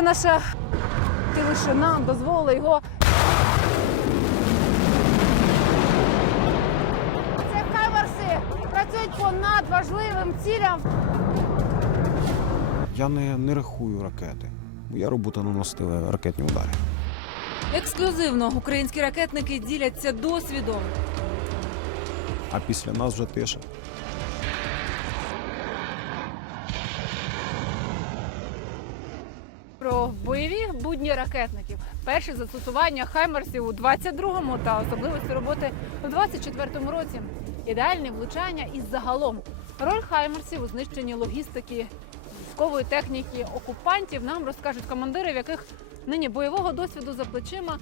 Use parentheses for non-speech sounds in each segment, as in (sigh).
Це наша тілишина дозволила його. Це каверси працюють по надважливим цілям. Я не, не рахую ракети. Моя робота наносила ракетні удари. Ексклюзивно українські ракетники діляться досвідом. А після нас вже тиша. бойові будні ракетників. Перше застосування хаймерсів у 22-му та особливості роботи у 24-му році. Ідеальне влучання і загалом роль хаймерсів у знищенні логістики військової техніки окупантів нам розкажуть командири, в яких нині бойового досвіду за плечима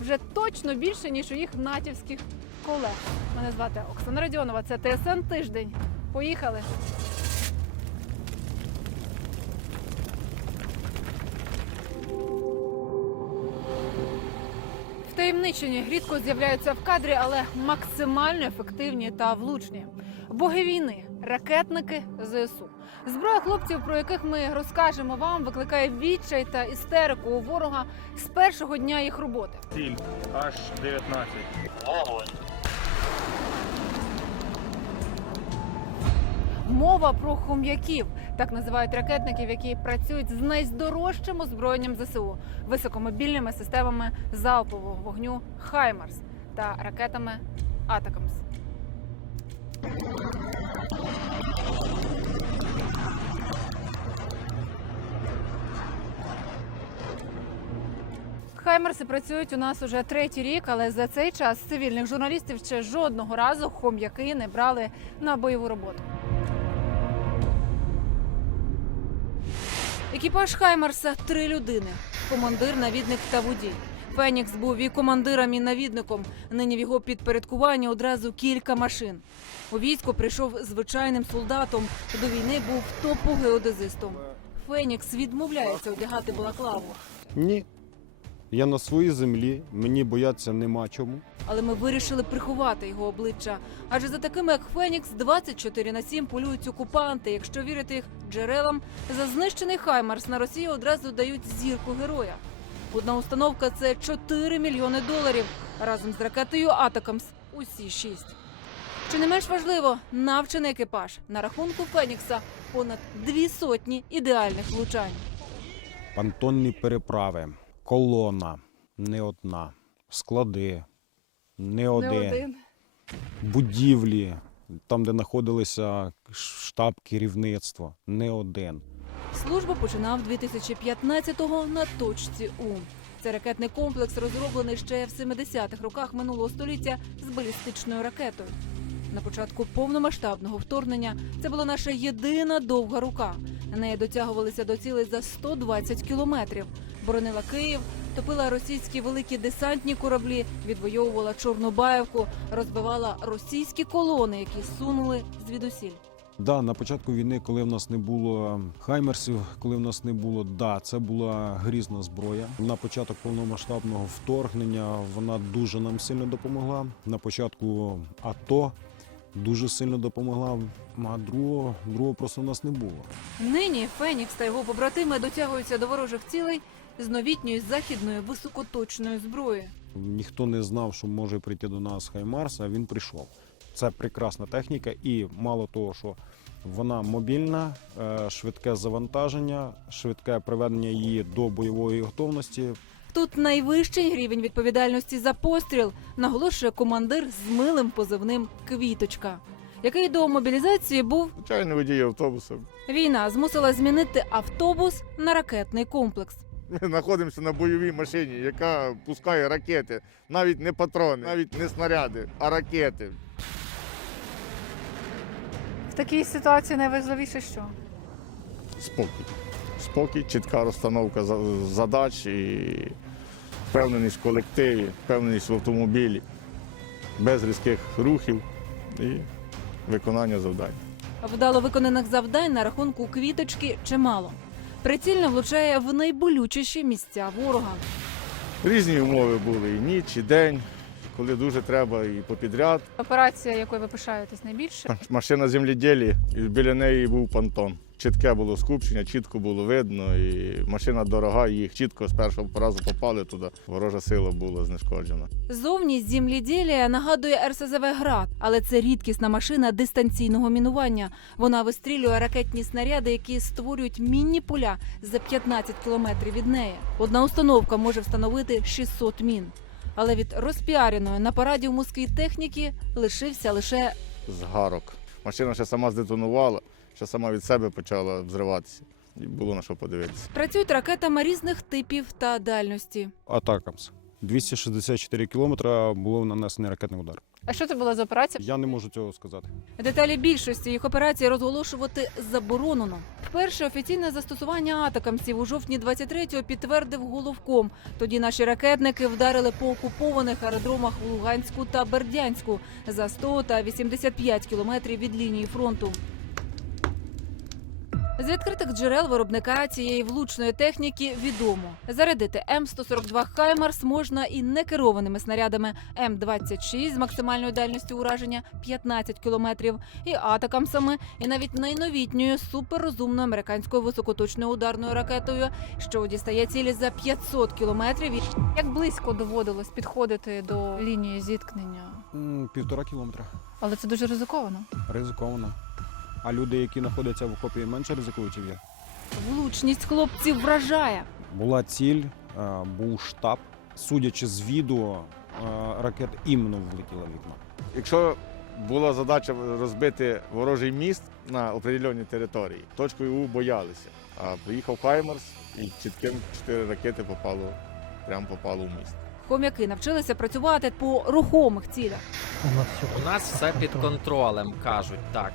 вже точно більше ніж у їх натівських колег. Мене звати Оксана Радіонова. Це ТСН тиждень. Поїхали. Хмельниччині рідко з'являються в кадрі, але максимально ефективні та влучні. Боги війни, ракетники ЗСУ. Зброя хлопців, про яких ми розкажемо вам, викликає відчай та істерику у ворога з першого дня їх роботи. Ціль аж 19 Вогонь. Мова про хом'яків так називають ракетників, які працюють з найздорожчим озброєнням ЗСУ, високомобільними системами залпового вогню Хаймарс та ракетами Атакамс. Хаймерси працюють у нас уже третій рік, але за цей час цивільних журналістів ще жодного разу хом'яки не брали на бойову роботу. Екіпаж Хаймерса три людини: командир, навідник та водій. Фенікс був і командиром, і навідником. Нині в його підпорядкуванні одразу кілька машин. У військо прийшов звичайним солдатом. До війни був топовим геодезистом. Фенікс відмовляється одягати балаклаву. Ні, я на своїй землі, мені бояться нема чому. Але ми вирішили приховати його обличчя. Адже за такими, як Фенікс, 24 на 7 полюють окупанти. Якщо вірити їх джерелам, за знищений Хаймарс на Росію одразу дають зірку героя. Одна установка це 4 мільйони доларів. Разом з ракетою Атакамс усі шість. Чи не менш важливо навчений екіпаж на рахунку Фенікса понад дві сотні ідеальних влучань. Пантонні переправи колона не одна, склади, не один, не один. будівлі, там, де знаходилися штаб керівництва, не один. Службу починав 2015-го на точці У. Це ракетний комплекс, розроблений ще в 70-х роках минулого століття з балістичною ракетою. На початку повномасштабного вторгнення це була наша єдина довга рука. На неї дотягувалися до цілей за 120 кілометрів боронила Київ, топила російські великі десантні кораблі, відвоювала Чорну Чорнобаївку, розбивала російські колони, які сунули звідусіль. Да, на початку війни, коли в нас не було ем, хаймерсів, коли в нас не було да, це була грізна зброя. На початок повномасштабного вторгнення вона дуже нам сильно допомогла. На початку АТО дуже сильно допомогла. А другого, другого просто в нас не було. Нині Фенікс та його побратими дотягуються до ворожих цілей з новітньої західної високоточної зброї. Ніхто не знав, що може прийти до нас Хаймарс, а він прийшов. Це прекрасна техніка, і мало того, що вона мобільна, е, швидке завантаження, швидке приведення її до бойової готовності. Тут найвищий рівень відповідальності за постріл наголошує командир з милим позивним Квіточка, який до мобілізації був звичайно водій автобусом. Війна змусила змінити автобус на ракетний комплекс. Ми (laughs) знаходимося на бойовій машині, яка пускає ракети, навіть не патрони, навіть не снаряди, а ракети. В такій ситуації найважливіше що? Спокій. Спокій, чітка розстановка задач і впевненість в колективі, впевненість в автомобілі, без різких рухів і виконання завдань. Вдало виконаних завдань на рахунку квіточки чимало прицільно влучає в найболючіші місця ворога. Різні умови були і ніч, і день, коли дуже треба, і попідряд. Операція, якою ви пишаєтесь найбільше. Машина землі ділі, і біля неї був понтон. Чітке було скупчення, чітко було видно, і машина дорога, їх чітко з першого разу попали туди. Ворожа сила була знешкоджена. Зовність землі земліділія нагадує РСЗВ град, але це рідкісна машина дистанційного мінування. Вона вистрілює ракетні снаряди, які створюють мінні поля за 15 кілометрів від неї. Одна установка може встановити 600 мін. Але від розпіареної на параді в Москві техніки лишився лише згарок. Машина ще сама здетонувала що сама від себе почала взриватися. І було на що подивитися. Працюють ракетами різних типів та дальності. Атакамс 264 кілометра було нанесений ракетний удар. А що це була за операція? Я не можу цього сказати. Деталі більшості їх операцій розголошувати заборонено. Перше офіційне застосування атакамців у жовтні 23-го підтвердив головком. Тоді наші ракетники вдарили по окупованих аеродромах в Луганську та Бердянську за 100 та 85 кілометрів від лінії фронту. З відкритих джерел виробника цієї влучної техніки відомо зарядити М 142 Хаймарс можна і некерованими снарядами М 26 з максимальною дальністю ураження 15 кілометрів, і атакамсами, і навіть найновітньою суперрозумною американською високоточною ударною ракетою, що дістає цілі за 500 кілометрів. Як близько доводилось підходити до лінії зіткнення? Півтора кілометра, але це дуже ризиковано. Ризиковано. А люди, які знаходяться в окопі, менше ризикують є. Влучність хлопців вражає. Була ціль, е, був штаб. Судячи з відео, е, ракет іменно влетіла вікно. Якщо була задача розбити ворожий міст на определеній території, точкою У боялися. А приїхав Хаймерс і чітким чотири ракети попало, прямо попало в міст. Хом'яки навчилися працювати по рухомих цілях. У нас все під контролем, кажуть так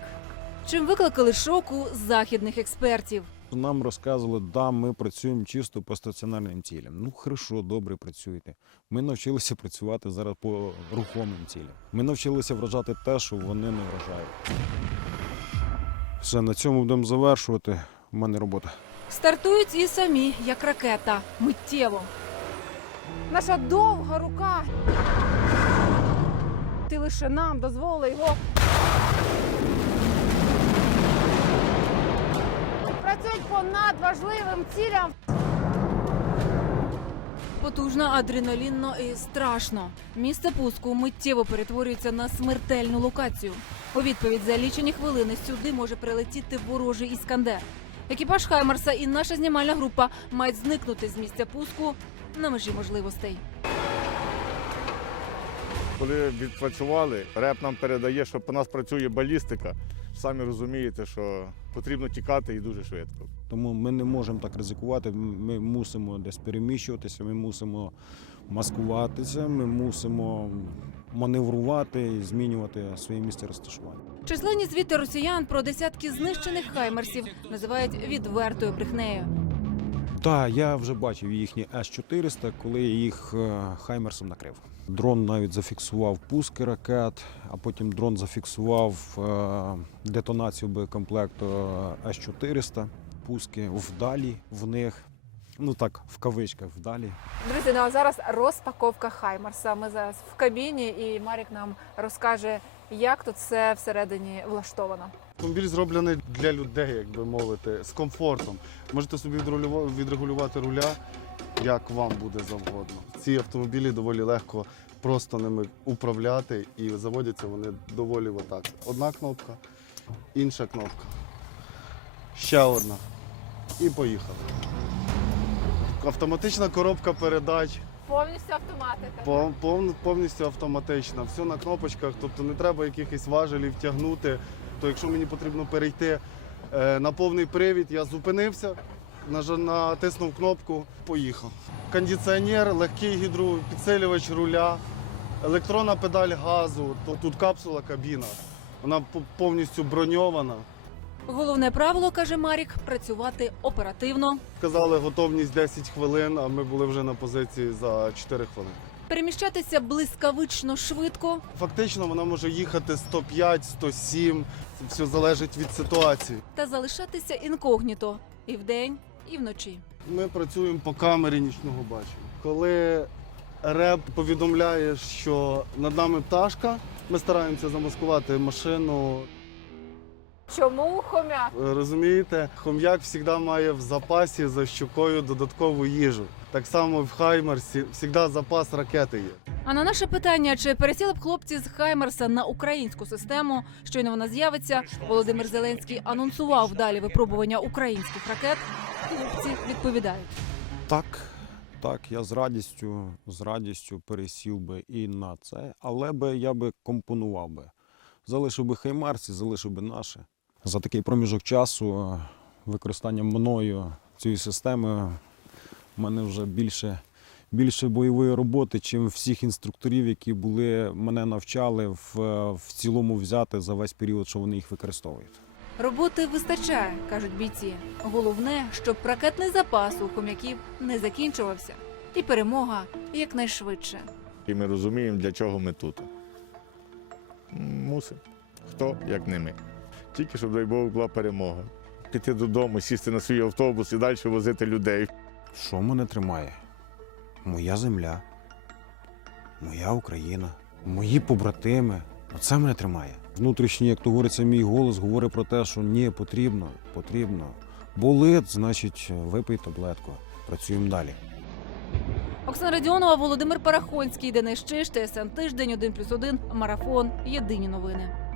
чим викликали шоку західних експертів. Нам розказували, да, ми працюємо чисто по стаціонарним цілям. Ну хорошо, добре працюєте. Ми навчилися працювати зараз по рухомим цілям. Ми навчилися вражати те, що вони не вражають. Все на цьому будемо завершувати. У мене робота. Стартують і самі, як ракета, миттєво. Наша довга рука. Ти лише нам дозволи його працюють по надважливим цілям. Потужно, адреналінно і страшно. Місце пуску миттєво перетворюється на смертельну локацію. У відповідь за лічені хвилини сюди може прилетіти ворожий іскандер. Екіпаж Хаймарса і наша знімальна група мають зникнути з місця пуску на межі можливостей. Коли відпрацювали, реп нам передає, що по нас працює балістика. Самі розумієте, що потрібно тікати і дуже швидко. Тому ми не можемо так ризикувати. Ми мусимо десь переміщуватися, ми мусимо маскуватися, ми мусимо маневрувати і змінювати своє місце розташування. Численні звіти росіян про десятки знищених хаймерсів називають відвертою брехнею. Так, я вже бачив їхні с 400 коли їх е, Хаймерсом накрив. Дрон навіть зафіксував пуски ракет, а потім дрон зафіксував е, детонацію боєкомплекту е, с 400 пуски вдалі в них ну так в кавичках вдалі. Друзі, ну а зараз розпаковка Хаймарса. Ми зараз в кабіні, і Марік нам розкаже, як тут все всередині влаштовано. Автомобіль зроблений для людей, як би мовити, з комфортом. Можете собі відрегулювати руля, як вам буде завгодно. Ці автомобілі доволі легко просто ними управляти і заводяться вони доволі отак. Одна кнопка, інша кнопка, ще одна. І поїхали автоматична коробка передач. Повністю автоматика. Пов, пов, повністю автоматична. Все на кнопочках, тобто не треба якихось важелів тягнути. То якщо мені потрібно перейти е, на повний привід, я зупинився, наж- натиснув кнопку, поїхав. Кондиціонер, легкий гідропідсилювач руля, електронна педаль газу, то тут капсула кабіна. Вона по- повністю броньована. Головне правило каже Марік працювати оперативно. Казали готовність 10 хвилин. А ми були вже на позиції за 4 хвилини. Переміщатися блискавично швидко. Фактично, вона може їхати 105, 107, Все залежить від ситуації. Та залишатися інкогніто і вдень, і вночі. Ми працюємо по камері нічного бачення. Коли реп повідомляє, що над нами пташка, ми стараємося замаскувати машину. Чому хом'як? Е, розумієте, хом'як завжди має в запасі за щукою додаткову їжу. Так само в Хаймарсі завжди запас ракети є. А на наше питання, чи пересіли б хлопці з Хаймарса на українську систему, щойно вона з'явиться, Володимир Зеленський анонсував далі випробування українських ракет. Хлопці відповідають так. Так, я з радістю, з радістю пересів би і на це, але би я би компонував би. Залишив би хаймарці, залишив би наше. За такий проміжок часу е, використання мною цієї системи у мене вже більше більше бойової роботи, ніж всіх інструкторів, які були мене навчали в, в цілому взяти за весь період, що вони їх використовують. Роботи вистачає, кажуть бійці. Головне, щоб ракетний запас у хом'яків не закінчувався, і перемога якнайшвидше. І ми розуміємо, для чого ми тут. Мусимо. Хто як не ми тільки щоб дай Бог була перемога. Піти додому, сісти на свій автобус і далі возити людей. Що мене тримає? Моя земля, моя Україна, мої побратими. Оце мене тримає. Внутрішній, як то говориться, мій голос говорить про те, що ні, потрібно, потрібно. Болить, значить, випий таблетку. Працюємо далі. Оксана Радіонова, Володимир Парахонський, Денис Чиш, ТСН тиждень, плюс 1+,1, марафон. Єдині новини.